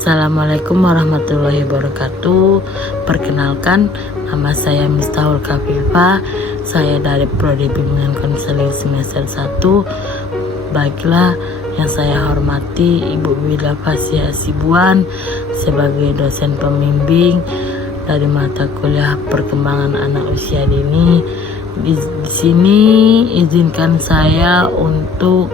Assalamualaikum warahmatullahi wabarakatuh. Perkenalkan, nama saya Miftahul Kafifah. Saya dari Prodi Bimbingan Konseling semester 1. Baiklah, yang saya hormati Ibu Wida Fasya Hasibuan sebagai dosen pembimbing dari mata kuliah perkembangan anak usia dini. Di sini izinkan saya untuk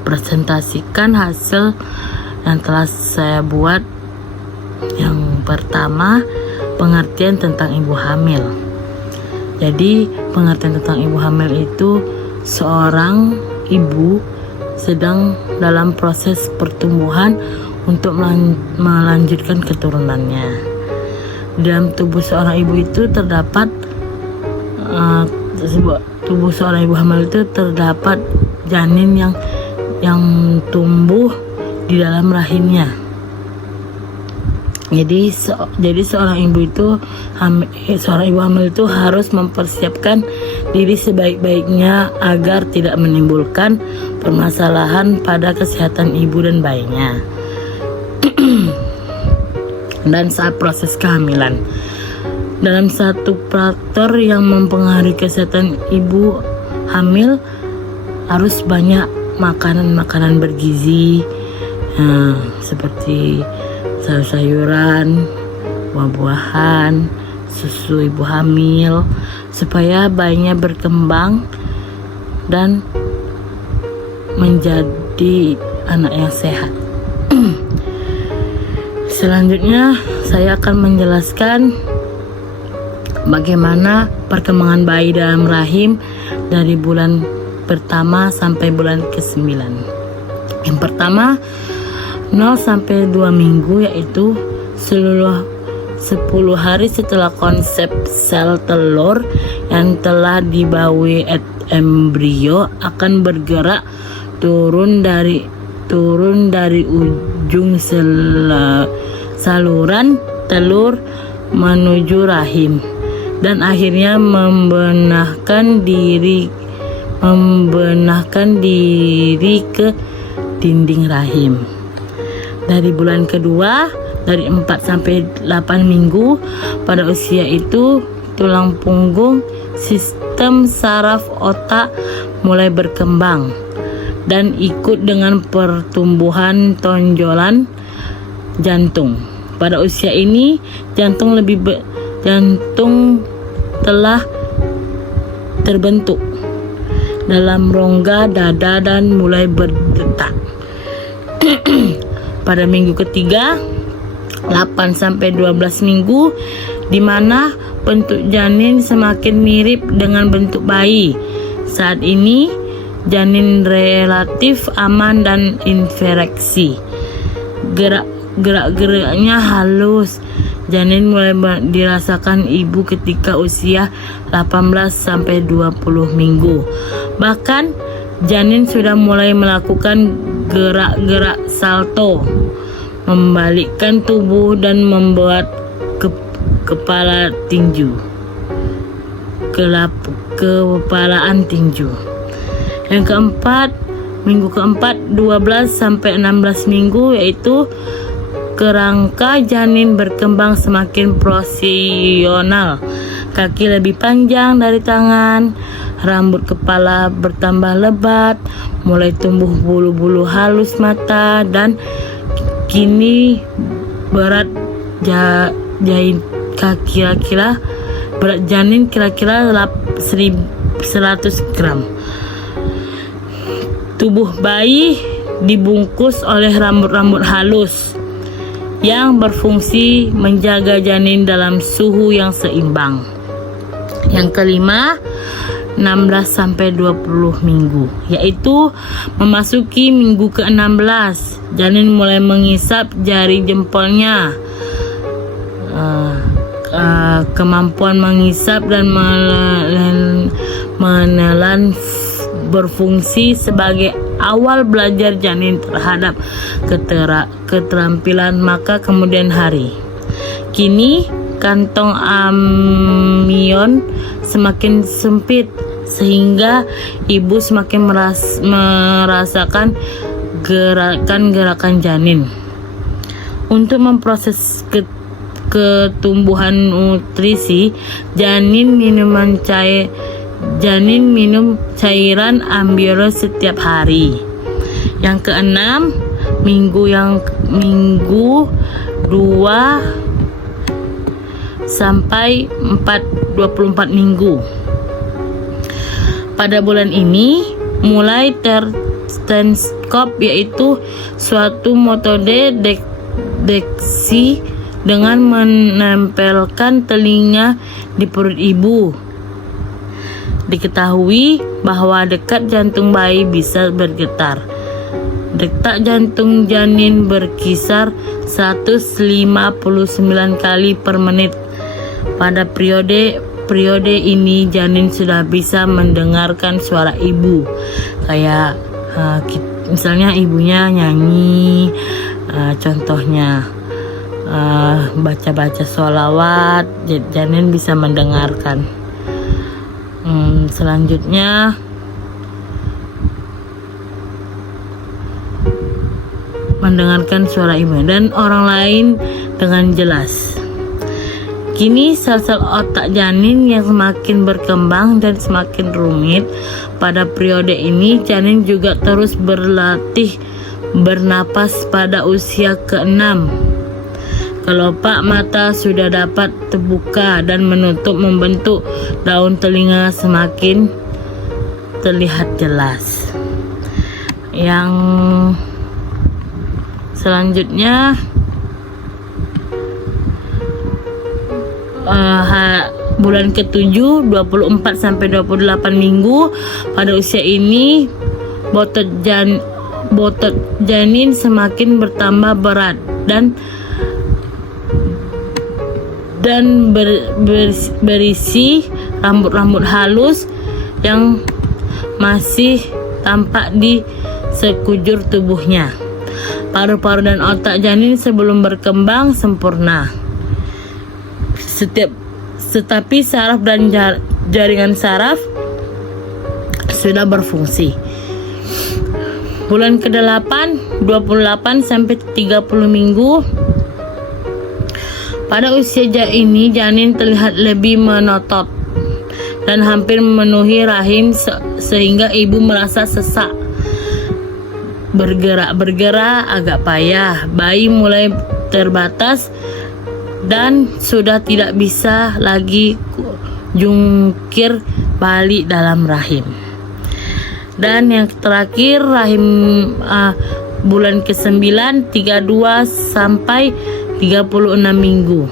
presentasikan hasil yang telah saya buat. Yang pertama, pengertian tentang ibu hamil. Jadi pengertian tentang ibu hamil itu seorang ibu sedang dalam proses pertumbuhan untuk melanjutkan keturunannya. Dalam tubuh seorang ibu itu terdapat tubuh seorang ibu hamil itu terdapat janin yang tumbuh di dalam rahimnya. Jadi seorang ibu hamil itu harus mempersiapkan diri sebaik-baiknya agar tidak menimbulkan permasalahan pada kesehatan ibu dan bayinya. Dan saat proses kehamilan, dalam satu faktor yang mempengaruhi kesehatan ibu hamil harus banyak makanan bergizi, seperti sayur-sayuran, buah-buahan, susu ibu hamil, supaya bayinya berkembang dan menjadi anak yang sehat. Selanjutnya saya akan menjelaskan bagaimana perkembangan bayi dalam rahim dari bulan pertama sampai bulan ke-9. Yang pertama 0 sampai 2 minggu, yaitu seluruh 10 hari setelah konsep sel telur yang telah dibawi embrio akan bergerak turun dari ujung saluran telur menuju rahim dan akhirnya membenahkan diri ke dinding rahim. Dari bulan kedua, dari 4 sampai 8 minggu, pada usia itu tulang punggung, sistem saraf otak mulai berkembang dan ikut dengan pertumbuhan tonjolan jantung. Pada usia ini jantung telah terbentuk dalam rongga dada dan mulai berdetak. Pada minggu ketiga 8 sampai 12 minggu, di mana bentuk janin semakin mirip dengan bentuk bayi. Saat ini janin relatif aman dan infeksi. Gerak-geriknya halus. Janin mulai dirasakan ibu ketika usia 18 sampai 20 minggu. Bahkan janin sudah mulai melakukan gerak-gerak salto, membalikkan tubuh dan membuat kepalaan tinju. Yang keempat, minggu keempat 12 sampai 16 minggu, yaitu kerangka janin berkembang semakin proporsional. Kaki lebih panjang dari tangan, rambut kepala bertambah lebat, mulai tumbuh bulu-bulu halus mata, dan kini berat janin kira-kira 100 gram. Tubuh bayi dibungkus oleh rambut-rambut halus yang berfungsi menjaga janin dalam suhu yang seimbang. Yang kelima, 16 sampai 20 minggu, yaitu memasuki minggu ke-16. Janin mulai mengisap jari jempolnya. Kemampuan mengisap dan menelan berfungsi sebagai awal belajar janin terhadap keterampilan maka kemudian hari. Kini kantong amnion semakin sempit sehingga ibu semakin merasakan gerakan-gerakan janin. Untuk memproses ketumbuhan nutrisi, janin minum cairan amnion setiap hari. Yang keenam, minggu 2 sampai 24 minggu. Pada bulan ini mulai stetoskop, yaitu suatu metode deteksi dengan menempelkan telinga di perut ibu. Diketahui bahwa detak jantung bayi bisa bergetar. Detak jantung janin berkisar 159 kali per menit. Pada periode ini janin sudah bisa mendengarkan suara ibu. Kayak misalnya ibunya nyanyi, contohnya baca-baca sholawat, janin bisa mendengarkan. Selanjutnya mendengarkan suara ibu dan orang lain dengan jelas. Kini sel-sel otak janin yang semakin berkembang dan semakin rumit. Pada periode ini janin juga terus berlatih bernapas. Pada usia ke-6, kelopak mata sudah dapat terbuka dan menutup, membentuk daun telinga semakin terlihat jelas. Yang selanjutnya bulan ke-7, 24 sampai 28 minggu. Pada usia ini botot janin semakin bertambah berat dan berisi rambut-rambut halus yang masih tampak di sekujur tubuhnya. Paru-paru dan otak janin sebelum berkembang sempurna. Tetapi saraf dan jaringan saraf sudah berfungsi. Bulan ke-8, 28 sampai 30 minggu. Pada usia ini janin terlihat lebih menotot dan hampir memenuhi rahim sehingga ibu merasa sesak. Bergerak agak payah. Bayi mulai terbatas dan sudah tidak bisa lagi jungkir balik dalam rahim. Dan yang terakhir, rahim bulan ke-9, 32 sampai 36 minggu.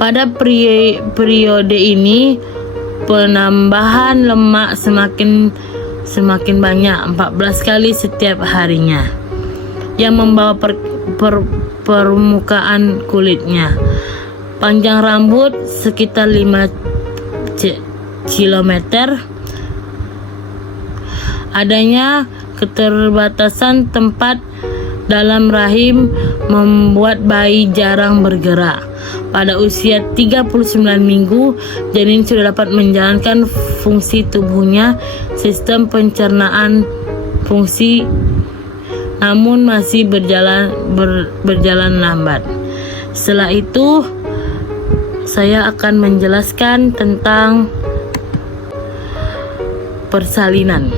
Pada periode ini penambahan lemak semakin banyak, 14 kali setiap harinya, yang membawa permukaan kulitnya. Panjang rambut sekitar 5 cm. Adanya keterbatasan tempat dalam rahim membuat bayi jarang bergerak. Pada usia 39 minggu, janin sudah dapat menjalankan fungsi tubuhnya, sistem pencernaan fungsi, namun masih berjalan lambat. Setelah itu, saya akan menjelaskan tentang persalinan.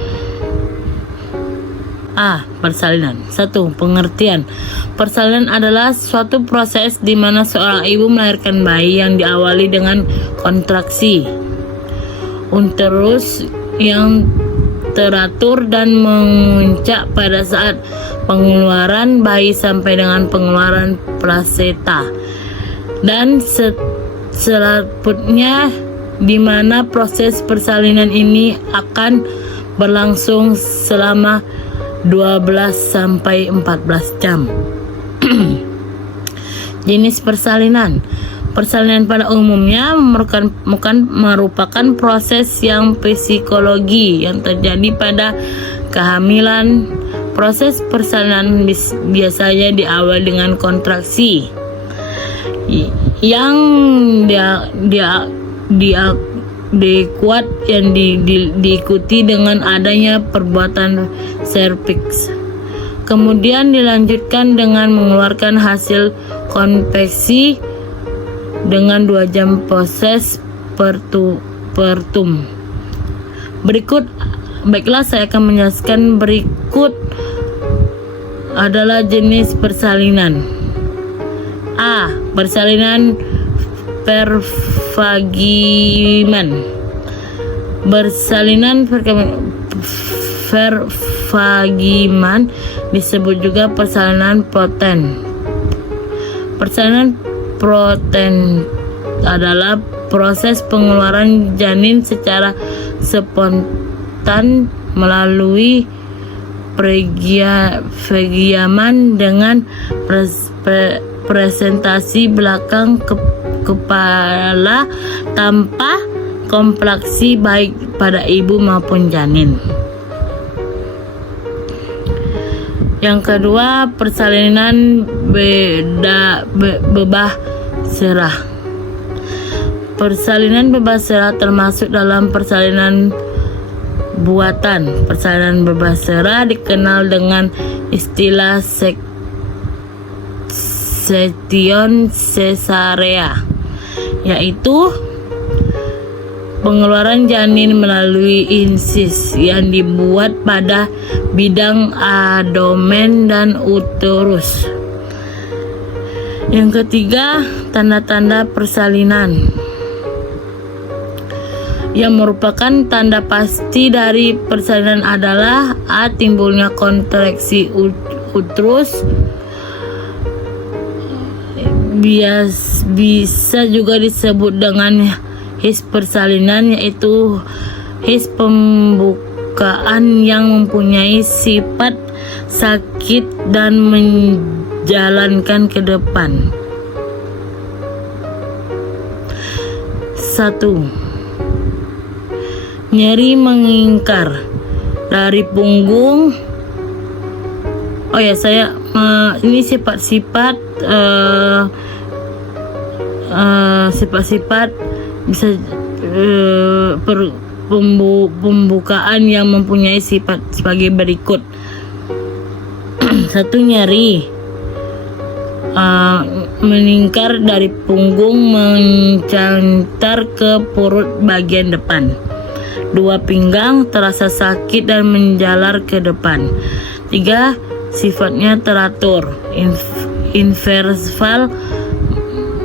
Persalinan. 1. Pengertian. Persalinan adalah suatu proses di mana seorang ibu melahirkan bayi yang diawali dengan kontraksi uterus yang teratur dan memuncak pada saat pengeluaran bayi sampai dengan pengeluaran plasenta, dan selanjutnya di mana proses persalinan ini akan berlangsung selama 12 sampai 14 jam. Jenis persalinan. Persalinan pada umumnya merupakan proses yang psikologi yang terjadi pada kehamilan. Proses persalinan biasanya diawali dengan kontraksi kuat yang diikuti dengan adanya perbuatan serviks. Kemudian dilanjutkan dengan mengeluarkan hasil konveksi dengan 2 jam proses pertum. Baiklah, saya akan menjelaskan berikut adalah jenis persalinan. A. Persalinan pervagiman. Persalinan pervagiman disebut juga persalinan proten. Persalinan proten adalah proses pengeluaran janin secara spontan melalui pergiaman dengan presentasi belakang kepala tanpa komplaksi baik pada ibu maupun janin. Yang kedua, persalinan bebas serah. Persalinan bebas serah termasuk dalam persalinan buatan. Persalinan bebas serah dikenal dengan istilah seksion cesarea, yaitu pengeluaran janin melalui insis yang dibuat pada bidang abdomen dan uterus. Yang ketiga, tanda-tanda persalinan yang merupakan tanda pasti dari persalinan adalah A. Timbulnya kontraksi uterus, bisa juga disebut dengan his persalinan, yaitu his pembukaan yang mempunyai sifat sakit dan menjalankan ke depan. 1. Nyeri mengingkar dari punggung. Ini sifat-sifat bisa pembukaan yang mempunyai sifat sebagai berikut. 1. Nyeri meningkar dari punggung mencantar ke perut bagian depan. 2. Pinggang terasa sakit dan menjalar ke depan. 3. Sifatnya teratur, interval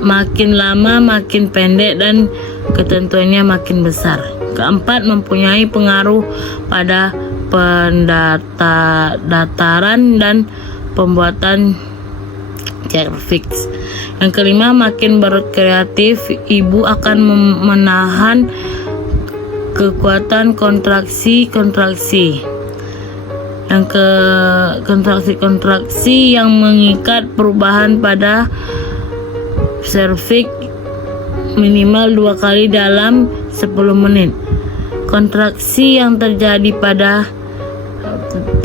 makin lama makin pendek dan ketentuannya makin besar. 4. Mempunyai pengaruh pada pendataran dan pembuatan cervix. Yang 5. Makin berkreatif, ibu akan menahan kekuatan kontraksi. Yang kontraksi yang mengikat perubahan pada serviks minimal 2 kali dalam 10 menit. Kontraksi yang terjadi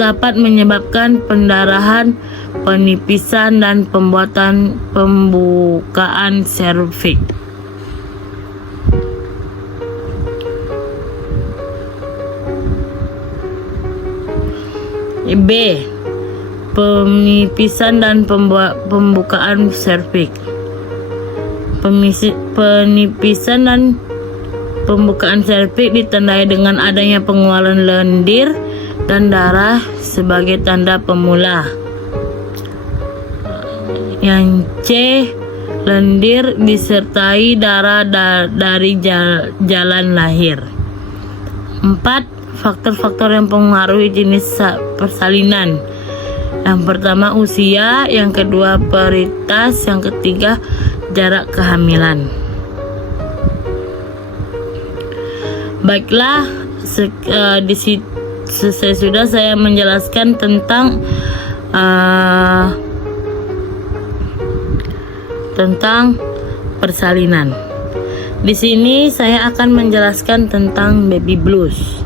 dapat menyebabkan pendarahan, penipisan dan pembukaan serviks. B. Penipisan dan pembukaan serviks. Penipisan dan pembukaan serviks ditandai dengan adanya pengeluaran lendir dan darah sebagai tanda pemula. Yang C. Lendir disertai darah dari jalan lahir. 4. Faktor-faktor yang mempengaruhi jenis persalinan. Yang pertama, usia. Yang kedua, prioritas. Yang ketiga, jarak kehamilan. Baiklah, sudah saya menjelaskan tentang persalinan. Di sini saya akan menjelaskan tentang baby blues.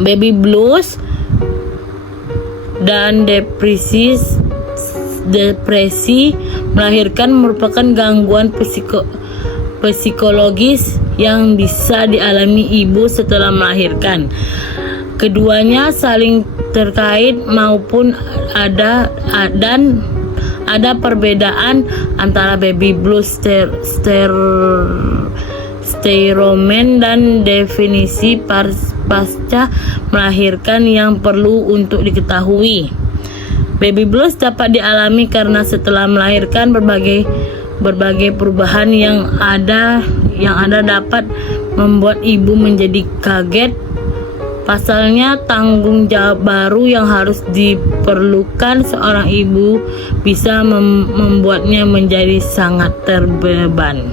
Baby blues dan depresi melahirkan merupakan gangguan psikologis yang bisa dialami ibu setelah melahirkan. Keduanya saling terkait maupun ada perbedaan antara baby blues steromen dan definisi pasca melahirkan yang perlu untuk diketahui. Baby blues dapat dialami karena setelah melahirkan berbagai perubahan yang ada dapat membuat ibu menjadi kaget. Pasalnya, tanggung jawab baru yang harus diperlukan seorang ibu bisa membuatnya menjadi sangat terbebani.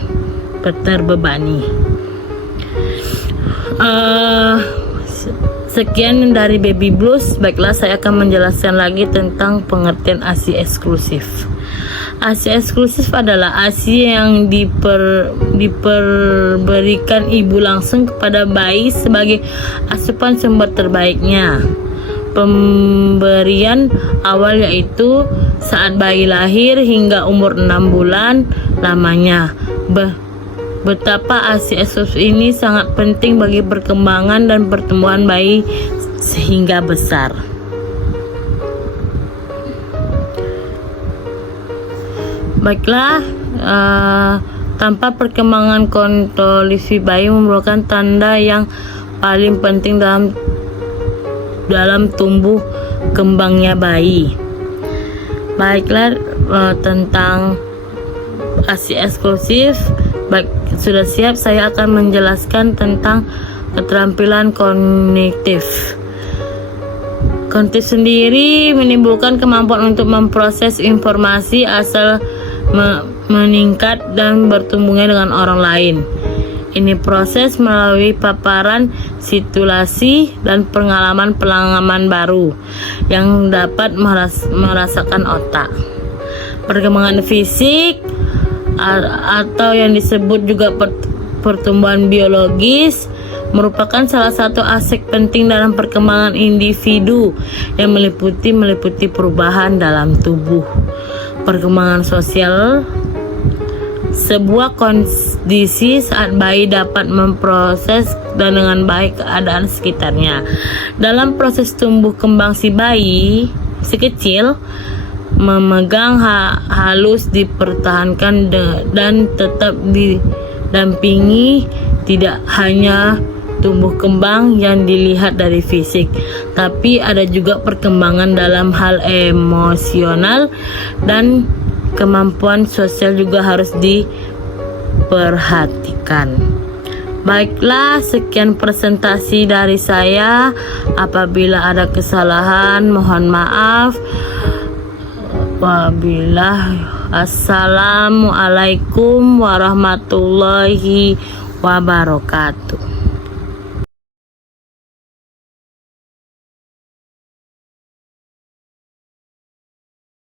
Sekian dari baby blues. Baiklah, saya akan menjelaskan lagi tentang pengertian ASI eksklusif. ASI eksklusif adalah ASI yang diberikan ibu langsung kepada bayi sebagai asupan sumber terbaiknya. Pemberian awal yaitu saat bayi lahir hingga umur 6 bulan lamanya. Betapa ASI eksklusif ini sangat penting bagi perkembangan dan pertumbuhan bayi sehingga besar. Baiklah, tanpa perkembangan kondisi bayi merupakan tanda yang paling penting dalam tumbuh kembangnya bayi. Baiklah, tentang ASI eksklusif. Baik, sudah siap, saya akan menjelaskan tentang keterampilan kognitif. Kognitif sendiri menimbulkan kemampuan untuk memproses informasi asal meningkat dan bertumbuhnya dengan orang lain. Ini proses melalui paparan situasi dan pengalaman baru yang dapat merasakan otak. Perkembangan fisik atau yang disebut juga pertumbuhan biologis merupakan salah satu aspek penting dalam perkembangan individu yang meliputi perubahan dalam tubuh. Perkembangan sosial, sebuah kondisi saat bayi dapat memproses dan dengan baik keadaan sekitarnya. Dalam proses tumbuh kembang si kecil, memegang halus dipertahankan dan tetap didampingi, tidak hanya tumbuh kembang yang dilihat dari fisik, tapi ada juga perkembangan dalam hal emosional dan kemampuan sosial juga harus diperhatikan. Baiklah, sekian presentasi dari saya. Apabila ada kesalahan, mohon maaf. Assalamualaikum warahmatullahi wabarakatuh.